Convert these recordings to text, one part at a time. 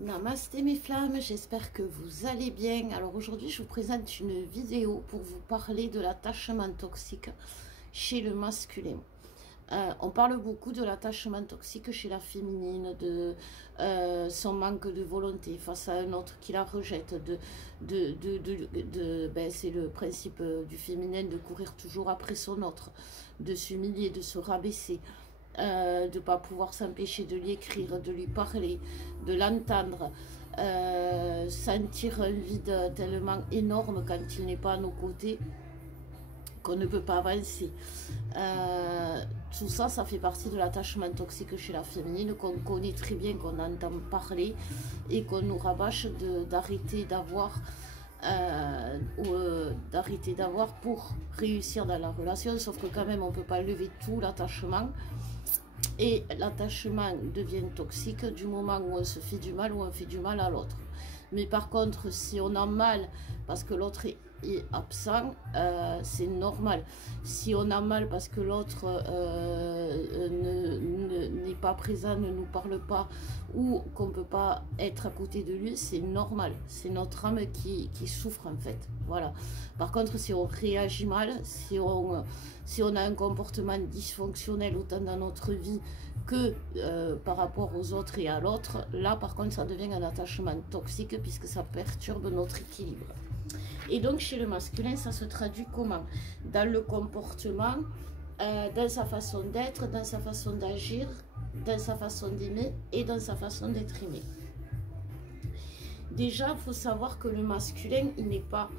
Namasté mes flammes, j'espère que vous allez bien. Alors aujourd'hui, je vous présente une vidéo pour vous parler de l'attachement toxique chez le masculin. On parle beaucoup de l'attachement toxique chez la féminine, de son manque de volonté face à un autre qui la rejette, c'est le principe du féminin de courir toujours après son autre, de s'humilier, de se rabaisser. De ne pas pouvoir s'empêcher de lui écrire, de lui parler, de l'entendre, sentir un vide tellement énorme quand il n'est pas à nos côtés qu'on ne peut pas avancer. Tout ça, ça fait partie de l'attachement toxique chez la féminine qu'on connaît très bien, qu'on entend parler et qu'on nous rabâche d'arrêter d'avoir d'arrêter d'avoir pour réussir dans la relation, sauf que quand même on ne peut pas lever tout l'attachement. Et l'attachement devient toxique du moment où on se fait du mal ou on fait du mal à l'autre. Mais par contre, si on a mal parce que l'autre est absent, c'est normal. Si on a mal parce que l'autre n'est pas présent, ne nous parle pas ou qu'on ne peut pas être à côté de lui, c'est normal. C'est notre âme qui souffre en fait. Voilà. Par contre, si on réagit mal, si on a un comportement dysfonctionnel autant dans notre vie que par rapport aux autres et à l'autre, là par contre ça devient un attachement toxique puisque ça perturbe notre équilibre. Et donc chez le masculin, ça se traduit comment? Dans le comportement, dans sa façon d'être, dans sa façon d'agir, dans sa façon d'aimer et dans sa façon d'être aimé. Déjà, il faut savoir que le masculin, il n'est pas,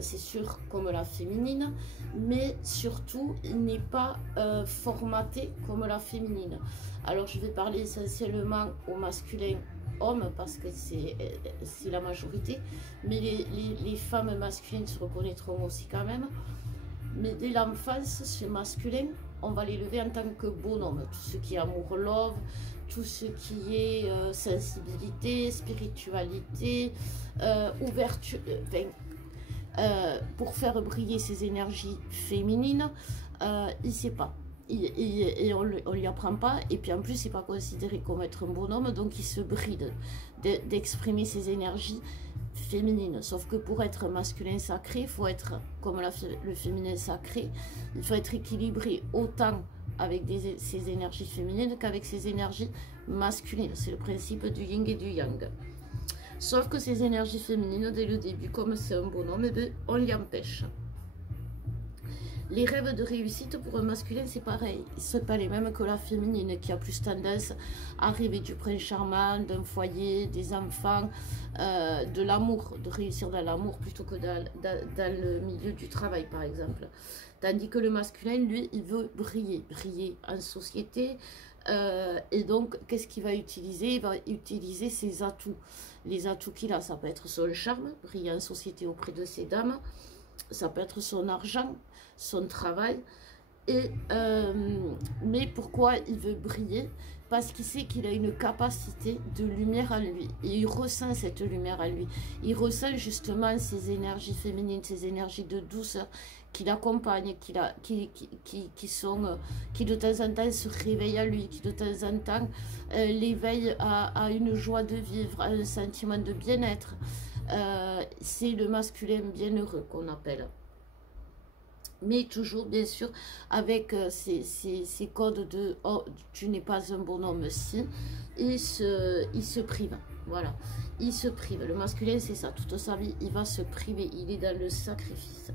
c'est sûr, comme la féminine, mais surtout, il n'est pas formaté comme la féminine. Alors, je vais parler essentiellement au masculin homme, parce que c'est la majorité, mais les femmes masculines se reconnaîtront aussi quand même. Mais dès l'enfance, ce masculin, on va l'élever en tant que bonhomme. Tout ce qui est amour, love, tout ce qui est sensibilité, spiritualité, ouverture, pour faire briller ses énergies féminines, il ne sait pas. Et on ne lui apprend pas, et puis en plus il n'est pas considéré comme être un bonhomme, donc il se bride d'exprimer ses énergies féminines. Sauf que pour être masculin sacré, il faut être comme le féminin sacré, il faut être équilibré autant avec ses énergies féminines qu'avec ses énergies masculines. C'est le principe du yin et du yang. Sauf que ces énergies féminines, dès le début, comme c'est un bonhomme, on l'y empêche. Les rêves de réussite pour un masculin, c'est pareil. Ce ne sont pas les mêmes que la féminine qui a plus tendance à rêver du prince charmant, d'un foyer, des enfants, de l'amour, de réussir dans l'amour plutôt que dans le milieu du travail, par exemple. Tandis que le masculin, lui, il veut briller en société. Et donc, qu'est-ce qu'il va utiliser? Il va utiliser ses atouts. Les atouts qu'il a, ça peut être son charme, briller en société auprès de ses dames. Ça peut être son argent, son travail. Mais pourquoi il veut briller? Parce qu'il sait qu'il a une capacité de lumière en lui. Et il ressent cette lumière en lui. Il ressent justement ces énergies féminines, ces énergies de douceur qui l'accompagnent, qui de temps en temps se réveillent à lui, qui de temps en temps l'éveillent à une joie de vivre, à un sentiment de bien-être. C'est le masculin bienheureux qu'on appelle. Mais toujours, bien sûr, avec ces codes de oh, tu n'es pas un bonhomme si, il se prive. Voilà, il se prive. Le masculin, c'est ça. Toute sa vie, il va se priver. Il est dans le sacrifice.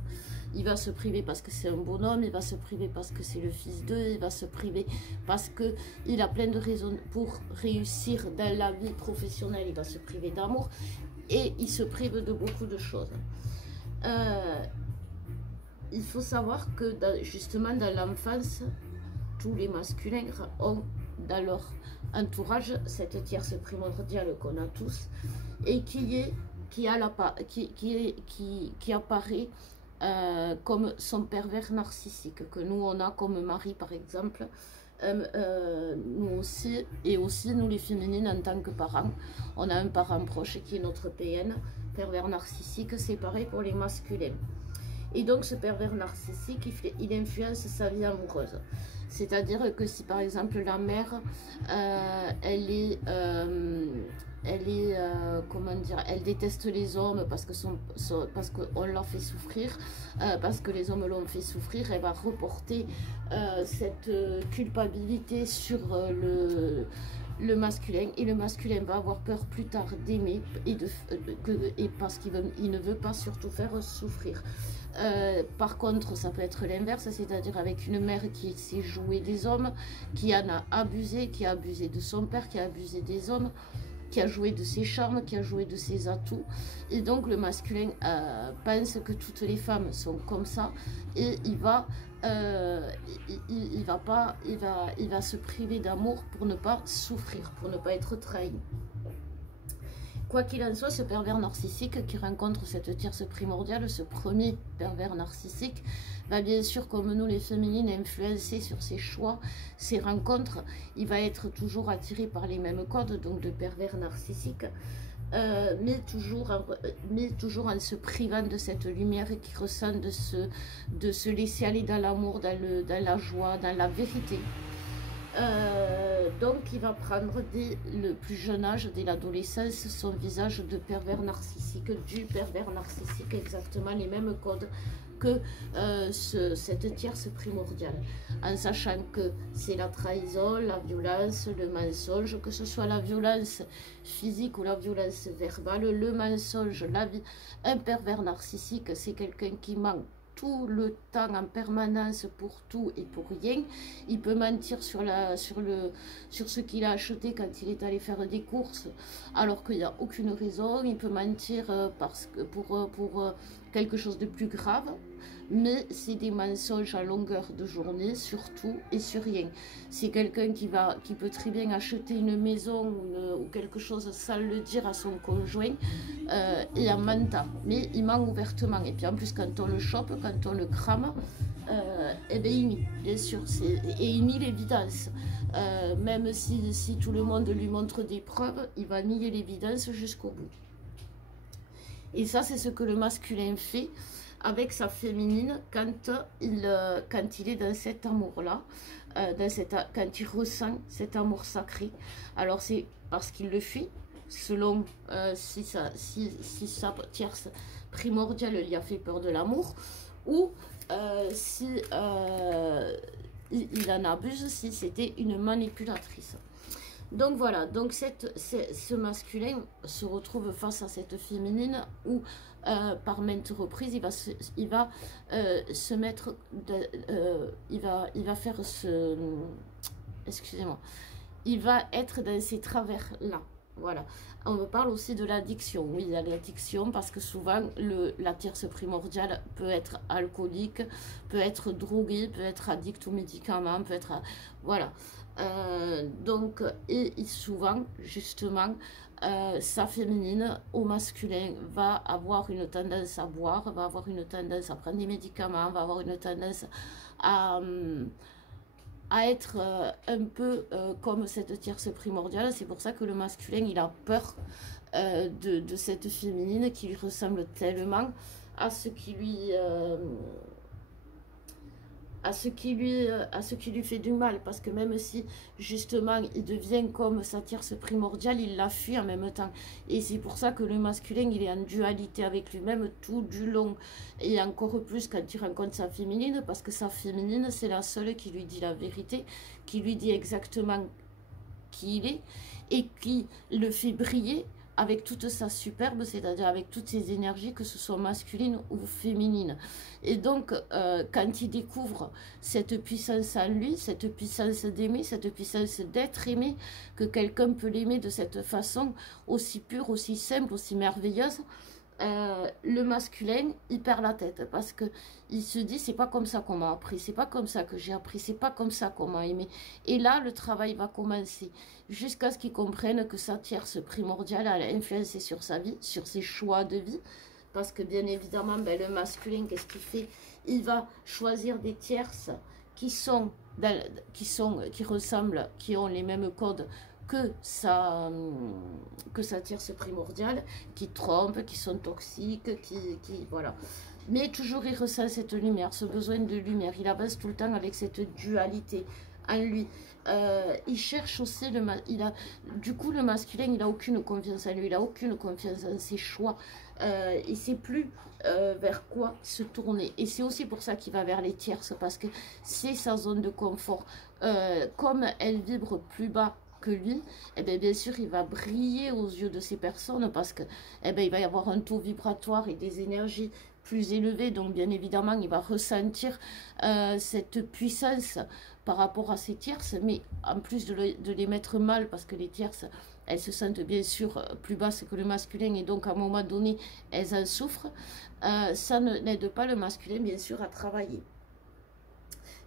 Il va se priver parce que c'est un bonhomme, il va se priver parce que c'est le fils d'eux, il va se priver parce qu'il a plein de raisons pour réussir dans la vie professionnelle, il va se priver d'amour et il se prive de beaucoup de choses. Il faut savoir que justement dans l'enfance, tous les masculins ont dans leur entourage cette tierce primordiale qu'on a tous et qui apparaît comme son pervers narcissique, que nous on a comme mari par exemple, nous aussi, et aussi nous les féminines en tant que parents, on a un parent proche qui est notre PN, pervers narcissique, c'est pareil pour les masculins. Et donc ce pervers narcissique, il influence sa vie amoureuse. C'est-à-dire que si par exemple la mère, elle elle est, comment dire, elle déteste les hommes parce que parce qu'on l'a fait souffrir, parce que les hommes l'ont fait souffrir. Elle va reporter cette culpabilité sur le masculin, et le masculin va avoir peur plus tard d'aimer et parce qu'il ne veut pas surtout faire souffrir. Par contre, ça peut être l'inverse, c'est-à-dire avec une mère qui s'est jouée des hommes, qui en a abusé, qui a abusé de son père, qui a abusé des hommes, qui a joué de ses charmes, qui a joué de ses atouts. Et donc le masculin pense que toutes les femmes sont comme ça, et il va se priver d'amour pour ne pas souffrir, pour ne pas être trahi. Quoi qu'il en soit, ce pervers narcissique qui rencontre cette tierce primordiale, ce premier pervers narcissique, va bien sûr, comme nous les féminines, influencer sur ses choix, ses rencontres. Il va être toujours attiré par les mêmes codes, donc de pervers narcissique, mais toujours en se privant de cette lumière qu'il ressent, de se laisser aller dans l'amour, dans la joie, dans la vérité. Donc il va prendre dès le plus jeune âge, dès l'adolescence, son visage de pervers narcissique, du pervers narcissique, exactement les mêmes codes que cette tierce primordiale, en sachant que c'est la trahison, la violence, le mensonge, que ce soit la violence physique ou la violence verbale, le mensonge, un pervers narcissique, c'est quelqu'un qui ment tout le temps, en permanence, pour tout et pour rien. Il peut mentir sur ce qu'il a acheté quand il est allé faire des courses, alors qu'il n'y a aucune raison. Il peut mentir pour quelque chose de plus grave, mais c'est des mensonges à longueur de journée, sur tout et sur rien. C'est quelqu'un qui peut très bien acheter une maison ou quelque chose sans le dire à son conjoint, et en mentant, mais il ment ouvertement. Et puis en plus, quand on le chope, quand on le crame, eh bien il nie, bien sûr, et il nie l'évidence. Même si tout le monde lui montre des preuves, il va nier l'évidence jusqu'au bout. Et ça, c'est ce que le masculin fait avec sa féminine quand il est dans cet amour-là, quand il ressent cet amour sacré. Alors c'est parce qu'il le fuit, selon si sa tierce primordiale lui a fait peur de l'amour, ou si il en abuse, si c'était une manipulatrice. Donc voilà, donc ce masculin se retrouve face à cette féminine où par maintes reprises il va se mettre, il va faire ce, excusez-moi, il va être dans ces travers là. Voilà, on me parle aussi de l'addiction. Oui, il y a l'addiction parce que souvent la tierce primordiale peut être alcoolique, peut être drogué, peut être addict aux médicaments, peut être, voilà. Donc, et souvent, justement, sa féminine au masculin va avoir une tendance à boire, va avoir une tendance à prendre des médicaments, va avoir une tendance à être un peu comme cette tierce primordiale. C'est pour ça que le masculin, il a peur de cette féminine qui lui ressemble tellement à ce qui lui fait du mal, parce que même si justement il devient comme sa tierce primordiale, il la fuit en même temps. Et c'est pour ça que le masculin, il est en dualité avec lui-même tout du long, et encore plus quand il rencontre sa féminine, parce que sa féminine, c'est la seule qui lui dit la vérité, qui lui dit exactement qui il est, et qui le fait briller avec toute sa superbe, c'est-à-dire avec toutes ses énergies, que ce soit masculine ou féminine. Et donc, quand il découvre cette puissance en lui, cette puissance d'aimer, cette puissance d'être aimé, que quelqu'un peut l'aimer de cette façon aussi pure, aussi simple, aussi merveilleuse, le masculin, il perd la tête, parce que il se dit, c'est pas comme ça qu'on m'a appris, c'est pas comme ça que j'ai appris, c'est pas comme ça qu'on m'a aimé. Et là, le travail va commencer, jusqu'à ce qu'il comprenne que sa tierce primordiale a influencé sur sa vie, sur ses choix de vie, parce que bien évidemment, ben, le masculin, qu'est-ce qu'il fait? Il va choisir des tierces qui ressemblent, qui ont les mêmes codes que sa tierce primordiale, qui trompent, qui sont toxiques, voilà. Mais toujours il ressent cette lumière, ce besoin de lumière. Il avance tout le temps avec cette dualité, en lui. Il cherche aussi, du coup le masculin, il n'a aucune confiance en lui, il n'a aucune confiance en ses choix. Il ne sait plus vers quoi se tourner. Et c'est aussi pour ça qu'il va vers les tierces, parce que c'est sa zone de confort. Comme elle vibre plus bas que lui, eh bien sûr, il va briller aux yeux de ces personnes parce que il va y avoir un taux vibratoire et des énergies plus élevées. Donc, bien évidemment, il va ressentir cette puissance par rapport à ces tierces, mais en plus de les mettre mal, parce que les tierces, elles se sentent bien sûr plus basses que le masculin, et donc à un moment donné, elles en souffrent. Ça n'aide pas le masculin, bien sûr, à travailler.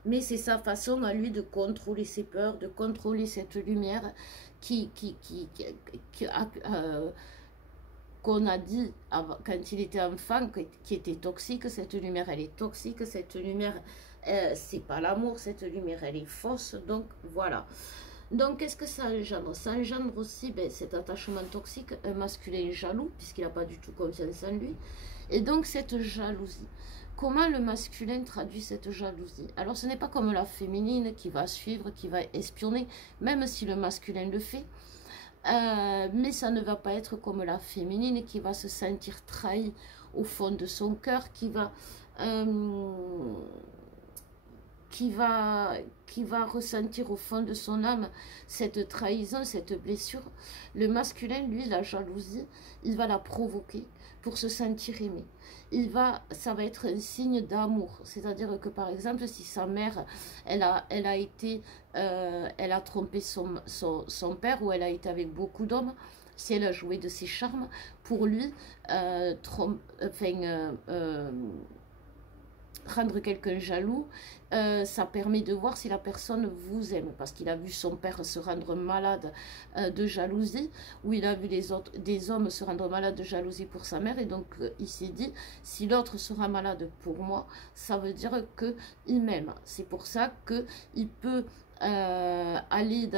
Mais c'est sa façon à lui de contrôler ses peurs, de contrôler cette lumière qu'on a dit quand il était enfant, qui était toxique. Cette lumière, elle est toxique. Cette lumière, c'est pas l'amour. Cette lumière, elle est fausse. Donc, voilà. Donc, qu'est-ce que ça engendre? Ça engendre aussi cet attachement toxique, un masculin jaloux, puisqu'il n'a pas du tout confiance en lui. Et donc, cette jalousie. Comment le masculin traduit cette jalousie? Alors, ce n'est pas comme la féminine qui va suivre, qui va espionner, même si le masculin le fait. Mais ça ne va pas être comme la féminine qui va se sentir trahie au fond de son cœur, qui va ressentir au fond de son âme cette trahison, cette blessure. Le masculin, lui, la jalousie, il va la provoquer pour se sentir aimé. Ça va être un signe d'amour. C'est-à-dire que, par exemple, si sa mère, elle a trompé son père, ou elle a été avec beaucoup d'hommes, si elle a joué de ses charmes, pour lui, rendre quelqu'un jaloux, ça permet de voir si la personne vous aime, parce qu'il a vu son père se rendre malade de jalousie, ou il a vu des hommes se rendre malades de jalousie pour sa mère, et donc il s'est dit, si l'autre sera malade pour moi, ça veut dire qu'il m'aime. C'est pour ça qu'il peut aller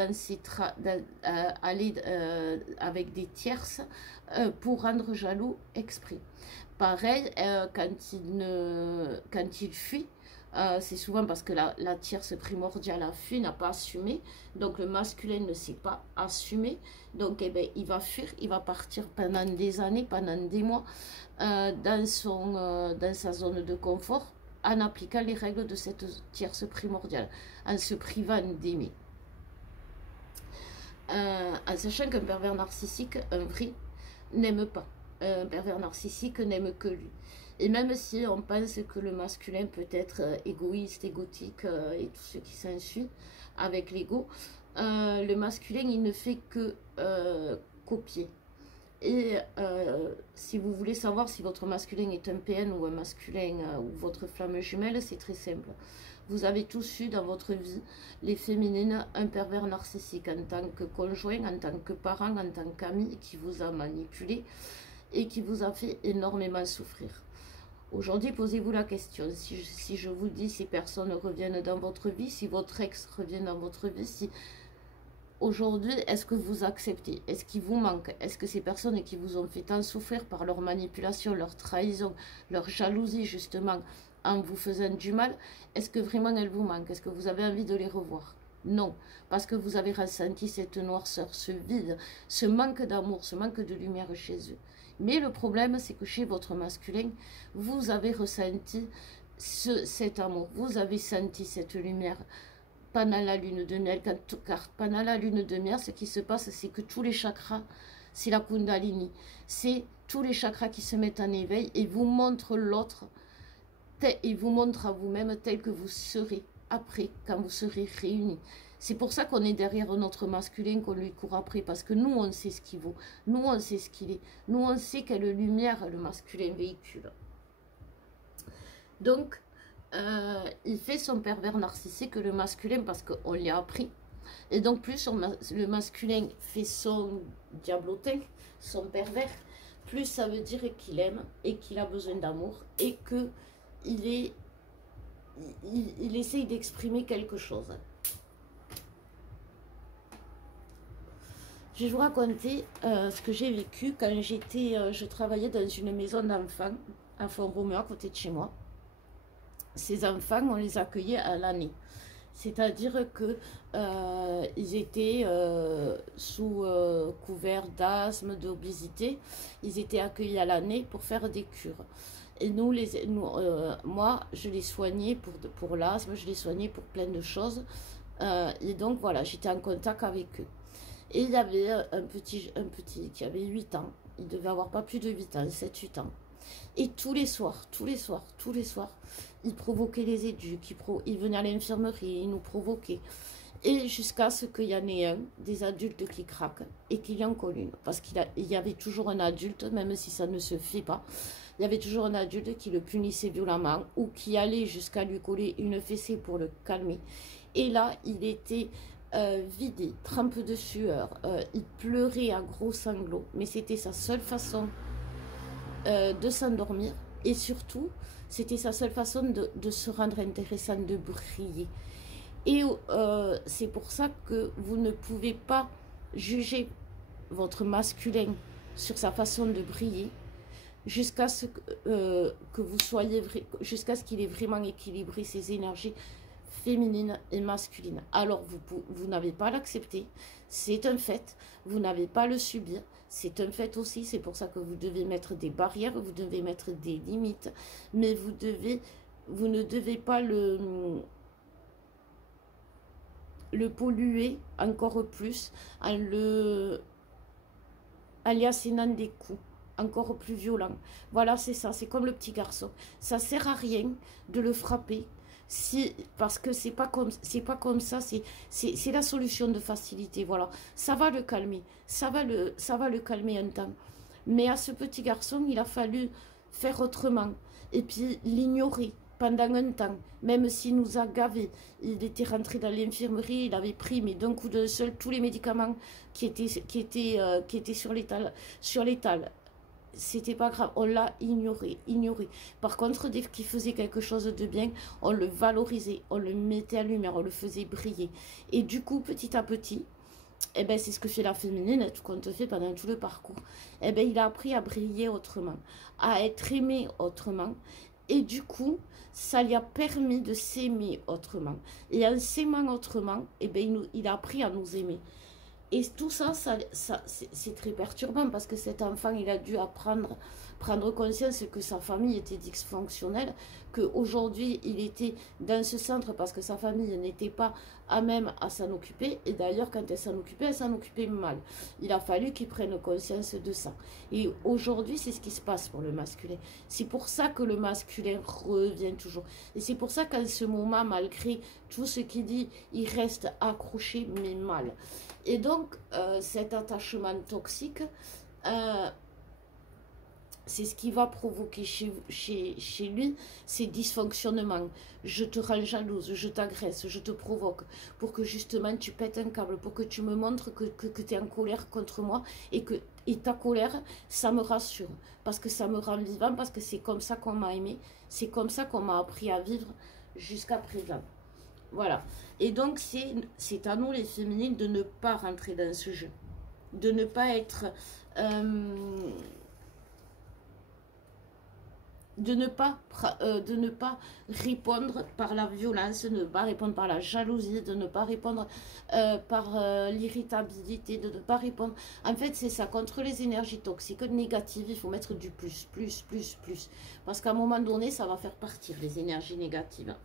avec des tierces pour rendre jaloux exprès. Pareil, quand il fuit, c'est souvent parce que la tierce primordiale a fui, n'a pas assumé. Donc le masculin ne sait pas assumer. Donc il va fuir, il va partir pendant des années, pendant des mois, dans sa zone de confort, en appliquant les règles de cette tierce primordiale, en se privant d'aimer. En sachant qu'un pervers narcissique, un vrai, n'aime pas. Un pervers narcissique n'aime que lui. Et même si on pense que le masculin peut être égoïste, égotique et tout ce qui s'ensuit avec l'ego, le masculin, il ne fait que copier. Et si vous voulez savoir si votre masculin est un PN ou un masculin ou votre flamme jumelle, c'est très simple. Vous avez tous eu dans votre vie, les féminines, un pervers narcissique en tant que conjoint, en tant que parent, en tant qu'ami, qui vous a manipulé et qui vous a fait énormément souffrir. Aujourd'hui, posez-vous la question, si je vous dis, ces personnes reviennent dans votre vie, si votre ex revient dans votre vie, si aujourd'hui, est-ce que vous acceptez? Est-ce qu'il vous manque? Est-ce que ces personnes qui vous ont fait tant souffrir par leur manipulation, leur trahison, leur jalousie justement, en vous faisant du mal, est-ce que vraiment elles vous manquent? Est-ce que vous avez envie de les revoir? Non, parce que vous avez ressenti cette noirceur, ce vide, ce manque d'amour, ce manque de lumière chez eux. Mais le problème, c'est que chez votre masculin, vous avez ressenti cet amour, vous avez senti cette lumière pendant la lune de miel, car pendant la lune de miel, ce qui se passe, c'est que tous les chakras, c'est la Kundalini, c'est tous les chakras qui se mettent en éveil et vous montrent l'autre, et vous montrent à vous-même tel que vous serez après, quand vous serez réunis. C'est pour ça qu'on est derrière notre masculin, qu'on lui court après, parce que nous, on sait ce qu'il vaut, nous, on sait ce qu'il est, nous, on sait quelle lumière le masculin véhicule. Donc, il fait son pervers narcissique, le masculin, parce qu'on lui a appris. Et donc, plus le masculin fait son diablotin, son pervers, plus ça veut dire qu'il aime et qu'il a besoin d'amour et qu'il il essaye d'exprimer quelque chose. Je vais vous raconter ce que j'ai vécu quand je travaillais dans une maison d'enfants à Font-Romeu, à côté de chez moi. Ces enfants, on les accueillait à l'année. C'est-à-dire que ils étaient sous couvert d'asthme, d'obésité. Ils étaient accueillis à l'année pour faire des cures. Et moi, je les soignais pour l'asthme, je les soignais pour plein de choses. Et donc voilà, j'étais en contact avec eux. Et il y avait un petit qui avait 8 ans. Il devait avoir pas plus de 8 ans, 7 8 ans. Et tous les soirs, il provoquait les éduques, il venait à l'infirmerie, il nous provoquait. Et jusqu'à ce qu'il y en ait un, des adultes qui craquent et qu'il y en colle une. Parce qu'il y avait toujours un adulte, même si ça ne se fait pas, il y avait toujours un adulte qui le punissait violemment ou qui allait jusqu'à lui coller une fessée pour le calmer. Et là, il était vidé, trempe de sueur, il pleurait à gros sanglots, mais c'était sa seule façon de s'endormir. Et surtout, c'était sa seule façon de se rendre intéressant, de briller. Et c'est pour ça que vous ne pouvez pas juger votre masculin sur sa façon de briller jusqu'à ce que vous soyez jusqu'à ce qu'il ait vraiment équilibré ses énergies féminines et masculines. Alors vous n'avez pas à l'accepter, c'est un fait, vous n'avez pas à le subir, c'est un fait aussi, c'est pour ça que vous devez mettre des barrières, vous devez mettre des limites, mais vous ne devez pas le polluer encore plus en lui assénant des coups encore plus violents. Voilà, c'est ça, c'est comme le petit garçon. Ça sert à rien de le frapper, parce que c'est pas comme ça, c'est la solution de facilité. Voilà, ça va le calmer, ça va le calmer un temps. Mais à ce petit garçon, il a fallu faire autrement et puis l'ignorer pendant un temps, même s'il nous a gavés. Il était rentré dans l'infirmerie, il avait pris, mais d'un coup de seul, tous les médicaments qui étaient sur l'étal. C'était pas grave, on l'a ignoré. Par contre, dès qu'il faisait quelque chose de bien, on le valorisait, on le mettait à lumière, on le faisait briller. Et du coup, petit à petit, eh ben, c'est ce que fait la féminine, tout qu'on te fait pendant tout le parcours. Eh ben, il a appris à briller autrement, à être aimé autrement. Et du coup, ça lui a permis de s'aimer autrement. Et en s'aimant autrement, eh ben, il a appris à nous aimer. Et tout ça, c'est très perturbant parce que cet enfant, il a dû prendre conscience que sa famille était dysfonctionnelle, qu'aujourd'hui, il était dans ce centre parce que sa famille n'était pas à même à s'en occuper. Et d'ailleurs, quand elle s'en occupait mal. Il a fallu qu'il prenne conscience de ça. Et aujourd'hui, c'est ce qui se passe pour le masculin. C'est pour ça que le masculin revient toujours. Et c'est pour ça qu'en ce moment, malgré tout ce qu'il dit, il reste accroché, mais mal. Et donc, cet attachement toxique, c'est ce qui va provoquer chez lui ces dysfonctionnements. Je te rends jalouse, je t'agresse, je te provoque pour que justement tu pètes un câble, pour que tu me montres que tu es en colère contre moi et ta colère, ça me rassure parce que ça me rend vivant, parce que c'est comme ça qu'on m'a aimé, c'est comme ça qu'on m'a appris à vivre jusqu'à présent. Voilà. Et donc, c'est à nous, les féminines, de ne pas rentrer dans ce jeu. De ne pas être... de ne pas répondre par la violence, de ne pas répondre par la jalousie, de ne pas répondre par l'irritabilité, de ne pas répondre... En fait, c'est ça, contre les énergies toxiques négatives, il faut mettre du plus. Parce qu'à un moment donné, ça va faire partir les énergies négatives.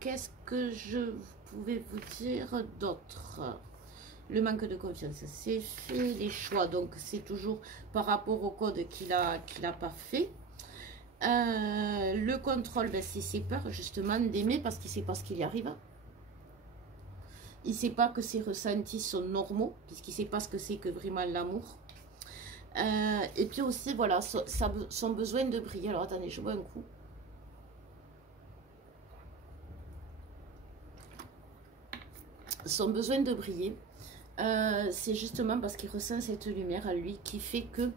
Qu'est-ce que je pouvais vous dire d'autre? Le manque de confiance, c'est fait. Les choix, donc c'est toujours par rapport au code qu'il a pas fait. Le contrôle, ben, c'est ses peurs justement d'aimer parce qu'il ne sait pas ce qu'il y arrive. Il ne sait pas que ses ressentis sont normaux, puisqu'il ne sait pas ce que c'est que vraiment l'amour. Et puis aussi, voilà, son besoin de briller. Alors attendez, je bois un coup. Son besoin de briller, c'est justement parce qu'il ressent cette lumière à lui qui fait que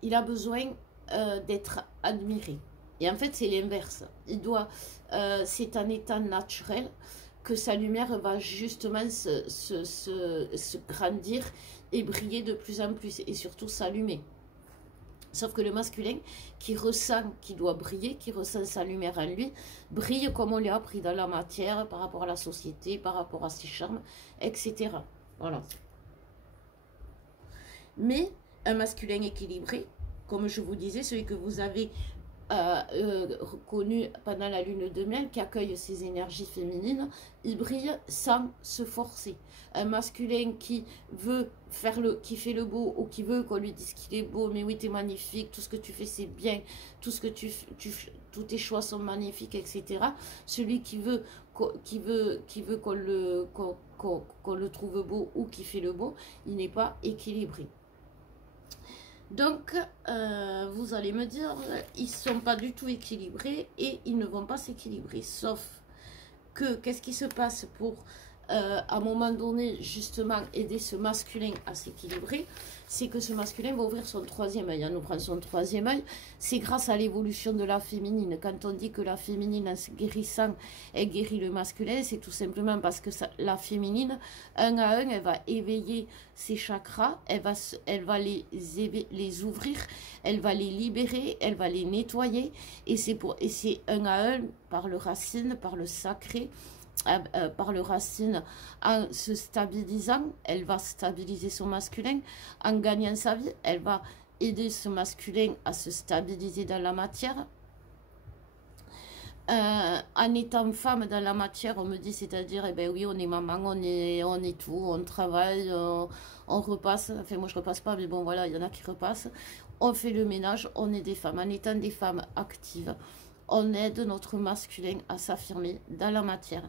il a besoin d'être admiré. Et en fait, c'est l'inverse. C'est un état naturel que sa lumière va justement se grandir et briller de plus en plus et surtout s'allumer. Sauf que le masculin qui ressent, qui doit briller, qui ressent sa lumière en lui, brille comme on l'a appris dans la matière, par rapport à la société, par rapport à ses charmes, etc. Voilà. Mais un masculin équilibré, comme je vous disais, celui que vous avez connu pendant la lune de miel, qui accueille ses énergies féminines, il brille sans se forcer. Un masculin qui veut faire qui fait le beau, ou qui veut qu'on lui dise qu'il est beau, mais oui, t'es magnifique, tout ce que tu fais c'est bien, tout ce que tous tes choix sont magnifiques, etc. Celui qui veut qu'on le trouve beau, ou qui fait le beau, il n'est pas équilibré. Donc, vous allez me dire, ils ne sont pas du tout équilibrés et ils ne vont pas s'équilibrer. Sauf que, qu'est-ce qui se passe pour, à un moment donné, justement, aider ce masculin à s'équilibrer? C'est que ce masculin va ouvrir son troisième œil. En ouvrant son troisième œil, c'est grâce à l'évolution de la féminine. Quand on dit que la féminine, en se guérissant, elle guérit le masculin, c'est tout simplement parce que la féminine, un à un, elle va éveiller ses chakras, elle va les ouvrir, elle va les libérer, elle va les nettoyer. Et c'est un à un, par le racine, par le sacré, par le racine, en se stabilisant, elle va stabiliser son masculin, en gagnant sa vie, elle va aider ce masculin à se stabiliser dans la matière. En étant femme dans la matière, on me dit, c'est-à-dire, eh ben oui, on est maman, on est tout, on travaille, on repasse, enfin moi je repasse pas, mais bon voilà, il y en a qui repassent, on fait le ménage, on est des femmes, en étant des femmes actives, on aide notre masculin à s'affirmer dans la matière.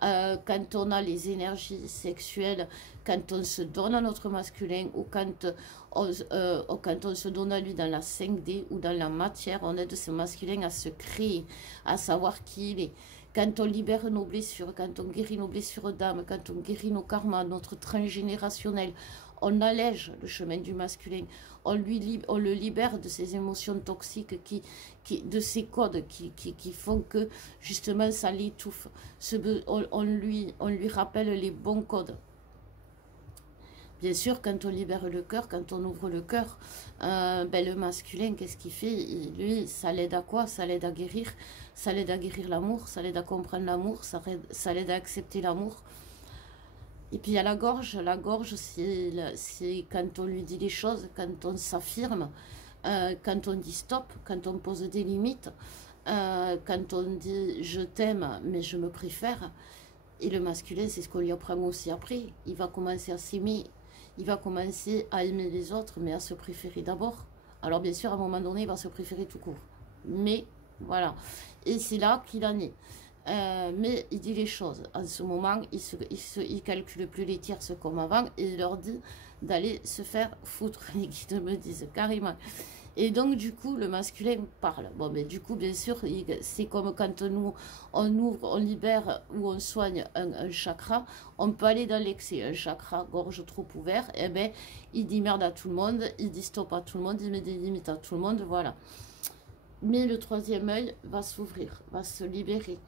Quand on a les énergies sexuelles, quand on se donne à notre masculin, ou quand on se donne à lui dans la 5D ou dans la matière, on aide ce masculin à se créer, à savoir qui il est. Quand on libère nos blessures, quand on guérit nos blessures d'âme, quand on guérit nos karmas, notre transgénérationnel, on allège le chemin du masculin, on le libère de ces émotions toxiques, de ces codes qui font que justement ça l'étouffe. On lui rappelle les bons codes. Bien sûr, quand on libère le cœur, quand on ouvre le cœur, le masculin, qu'est-ce qu'il fait? Lui, ça l'aide à quoi? Ça l'aide à guérir. Ça l'aide à guérir l'amour, ça l'aide à comprendre l'amour, ça l'aide à accepter l'amour. Et puis il y a la gorge. La gorge, c'est quand on lui dit les choses, quand on s'affirme, quand on dit stop, quand on pose des limites, quand on dit je t'aime mais je me préfère. Et le masculin, c'est ce qu'on lui apprend aussi après. Il va commencer à s'aimer, il va commencer à aimer les autres, mais à se préférer d'abord. Alors bien sûr, à un moment donné, il va se préférer tout court. Mais voilà. Et c'est là qu'il en est. Mais il dit les choses. En ce moment, il calcule plus les tierces comme avant et il leur dit d'aller se faire foutre. Les guides me disent carrément. Et donc, du coup, le masculin parle. Bon, mais du coup, bien sûr, c'est comme quand nous, on ouvre, on libère ou on soigne un chakra, on peut aller dans l'excès. Un chakra, gorge trop ouvert, eh ben, il dit merde à tout le monde, il dit stop à tout le monde, il met des limites à tout le monde, voilà. Mais le troisième œil va s'ouvrir, va se libérer,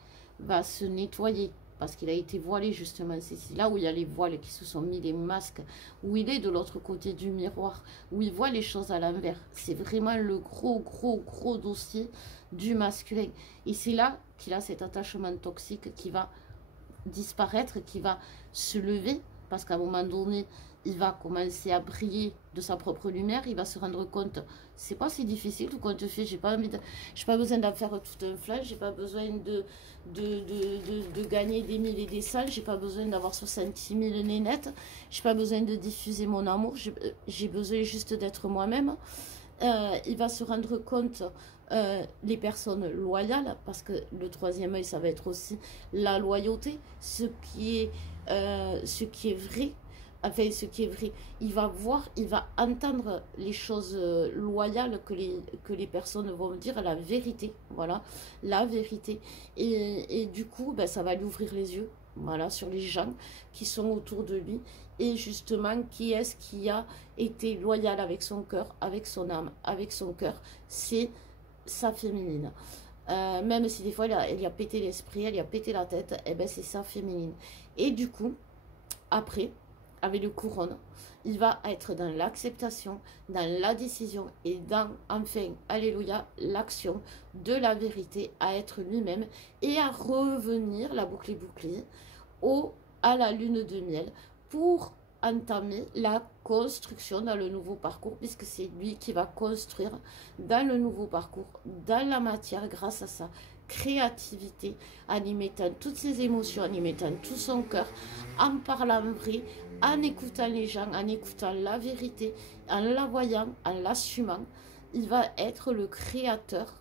va se nettoyer, parce qu'il a été voilé justement. C'est là où il y a les voiles qui se sont mis, les masques, où il est de l'autre côté du miroir, où il voit les choses à l'envers. C'est vraiment le gros dossier du masculin. Et c'est là qu'il a cet attachement toxique qui va disparaître, qui va se lever, parce qu'à un moment donné, il va commencer à briller de sa propre lumière, il va se rendre compte, c'est pas si difficile tout compte fait, j'ai pas besoin d'en faire tout un flash, j'ai pas besoin de gagner des mille et des cents, j'ai pas besoin d'avoir 66 000 nénettes, j'ai pas besoin de diffuser mon amour, j'ai besoin juste d'être moi-même. Il va se rendre compte les personnes loyales, parce que le troisième œil, ça va être aussi la loyauté, ce qui est vrai. Enfin, ce qui est vrai, il va voir, il va entendre les choses loyales que les personnes vont dire, la vérité, voilà, la vérité. Et du coup, ben, ça va lui ouvrir les yeux, voilà, sur les gens qui sont autour de lui. Et justement, qui est-ce qui a été loyal avec son cœur, avec son âme, avec son cœur? C'est sa féminine. Même si des fois, elle y a pété l'esprit, elle y a pété la tête, et ben c'est sa féminine. Et du coup, après, avec le couronne, il va être dans l'acceptation, dans la décision et dans, enfin, alléluia, l'action de la vérité, à être lui-même et à revenir, la boucle est bouclée, à la lune de miel pour entamer la construction dans le nouveau parcours, puisque c'est lui qui va construire dans le nouveau parcours, dans la matière, grâce à sa créativité, en y mettant toutes ses émotions, en y mettant tout son cœur, en parlant vrai, en écoutant les gens, en écoutant la vérité, en la voyant, en l'assumant. Il va être le créateur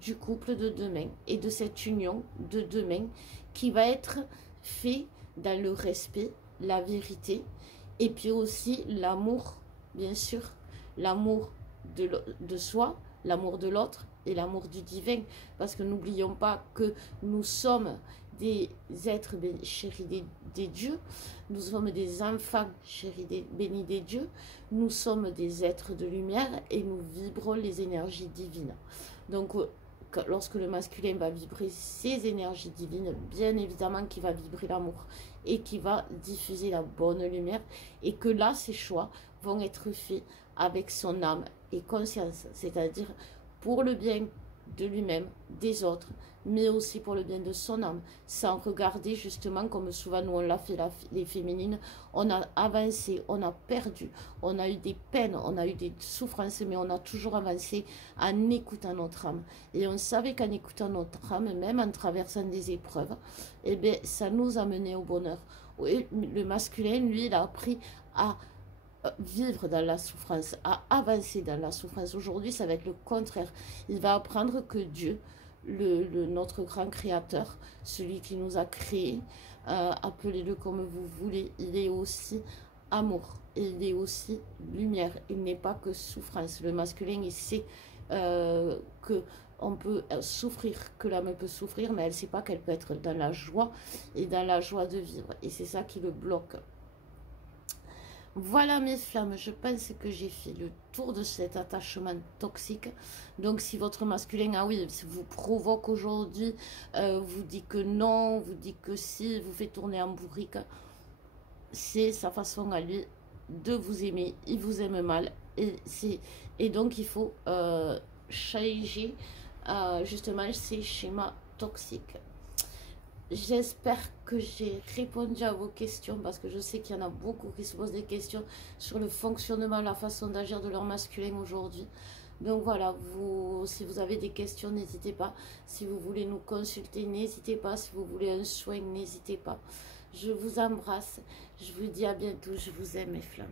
du couple de demain et de cette union de demain qui va être fait dans le respect, la vérité, et puis aussi l'amour, bien sûr, l'amour de soi, l'amour de l'autre et l'amour du divin, parce que n'oublions pas que nous sommes des êtres chéris des dieux, nous sommes des enfants chéris bénis des dieux, nous sommes des êtres de lumière et nous vibrons les énergies divines. Donc, lorsque le masculin va vibrer ses énergies divines, bien évidemment qu'il va vibrer l'amour et qui va diffuser la bonne lumière, et que là, ses choix vont être faits avec son âme et conscience, c'est-à-dire pour le bien de lui-même, des autres, mais aussi pour le bien de son âme, sans regarder justement comme souvent nous on l'a fait, les féminines, on a avancé, on a perdu, on a eu des peines, on a eu des souffrances, mais on a toujours avancé en écoutant notre âme. Et on savait qu'en écoutant notre âme, même en traversant des épreuves, eh bien, ça nous a mené au bonheur. Et le masculin, lui, il a appris à vivre dans la souffrance, à avancer dans la souffrance. Aujourd'hui, ça va être le contraire. Il va apprendre que Dieu, notre grand créateur, celui qui nous a créés, appelez-le comme vous voulez, il est aussi amour, et il est aussi lumière, il n'est pas que souffrance. Le masculin, il sait que on peut souffrir, que l'âme peut souffrir, mais elle ne sait pas qu'elle peut être dans la joie et dans la joie de vivre, et c'est ça qui le bloque. Voilà mes flammes, je pense que j'ai fait le tour de cet attachement toxique. Donc si votre masculin, ah oui, vous provoque aujourd'hui, vous dit que non, vous dit que si, vous fait tourner en bourrique, c'est sa façon à lui de vous aimer, il vous aime mal. Et donc il faut changer justement ces schémas toxiques. J'espère que j'ai répondu à vos questions, parce que je sais qu'il y en a beaucoup qui se posent des questions sur le fonctionnement, la façon d'agir de leur masculin aujourd'hui. Donc voilà, si vous avez des questions, n'hésitez pas. Si vous voulez nous consulter, n'hésitez pas. Si vous voulez un soin, n'hésitez pas. Je vous embrasse. Je vous dis à bientôt. Je vous aime, mes flammes.